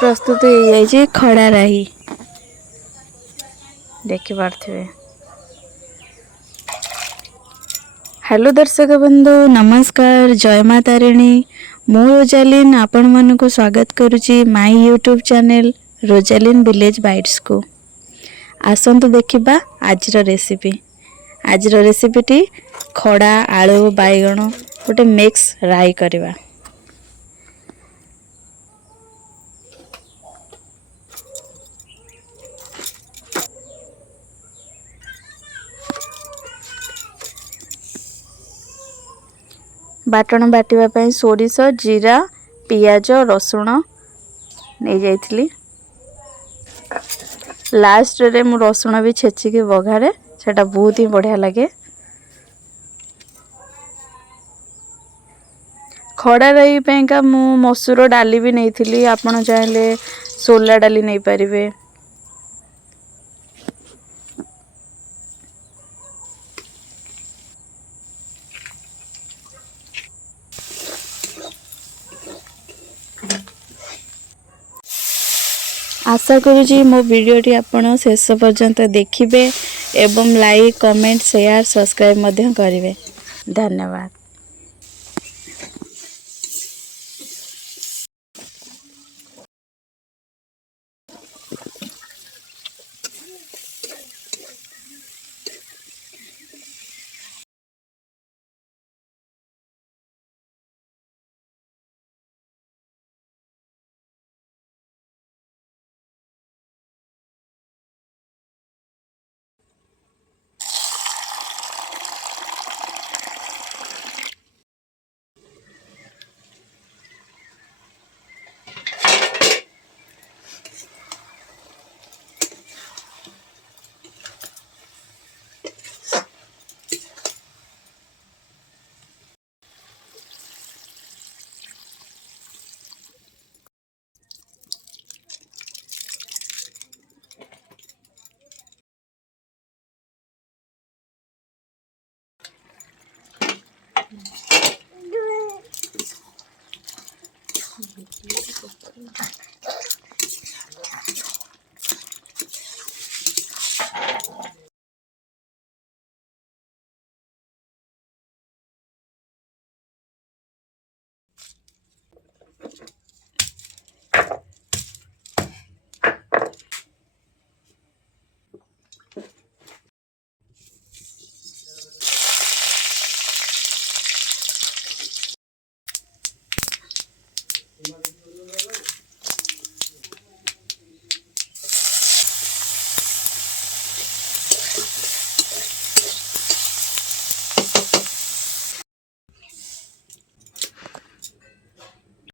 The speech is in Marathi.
प्रस्तुत हो जाए खड़ा राही देखि पार्थिवे। हेलो दर्शक बंधु नमस्कार जय माँ तारिणी मु रोजालिन आपण मानक स्वागत करुच्ची my YouTube channel Rojalin village bites को। आसंतु देखिबा आजर रेसिपी। आजर रेसिपीटी खड़ा आलू बैगण गोटे मिक्स राई करवा। बाटण बाटिबा सोरिष जीरा पियाज रसुण नहीं जाइथिली। लास्ट रे मु रसुण भी छेचिकी बघारे सेटा बहुत ही बढ़िया लगे। खड़ा रही पेंका मु मसूर डाली भी नहीं थी। आपण चाहे सोला डाली नहीं पारिबे। आशा करुँची मो वीडियोटी आपण शेष पर्यंत देखिबे एवं लाइक कमेंट शेयर सब्सक्राइब मध्य करिवे। धन्यवाद।